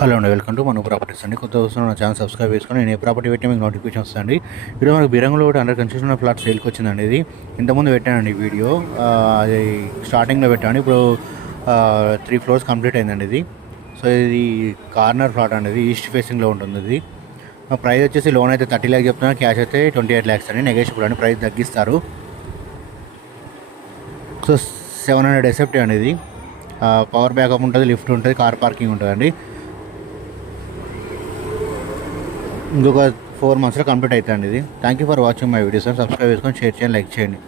Hello అండి, welcome to మన properties అండి. కొత్త వస్తున్న నా ఛానల్ సబ్స్క్రైబ్ చేసుకొని నేను ఏ ప్రాపర్టీ పెట్టినా మీకు నోటిఫికేషన్ వస్తుంది. ఇప్పుడు మనకు బిరంగులో కూడా అండర్ కన్స్ట్రక్షన్ ఉన్న ఫ్లాట్ సేల్కి వచ్చిందండి. ఇది ఇంతకుముందు పెట్టానండి వీడియో, అది స్టార్టింగ్లో పెట్టాను. ఇప్పుడు 3 floors కంప్లీట్ అయిందండి ఇది. సో ఇది కార్నర్ ఫ్లాట్ అనేది ఈస్ట్ ఫేసింగ్లో ఉంటుంది. ఇది ప్రైస్ వచ్చేసి లోన్ అయితే 30 lakhs చెప్తున్నారు, క్యాష్ అయితే 28 lakhs అండి. నెగోషియబుల్ అండి, ప్రైస్ తగ్గిస్తారు. సో 700 SFT అండి. ఇది పవర్ బ్యాకప్ ఉంటుంది, లిఫ్ట్ ఉంటుంది, కార్ పార్కింగ్ ఉంటుందండి. ఇంకొక 4 monthsలో కంప్లీట్ అవుతుందండి ఇది. Thank you for watching my videos. Subscribe చేసుకొని షేర్ చేయండి, లైక్ చేయండి.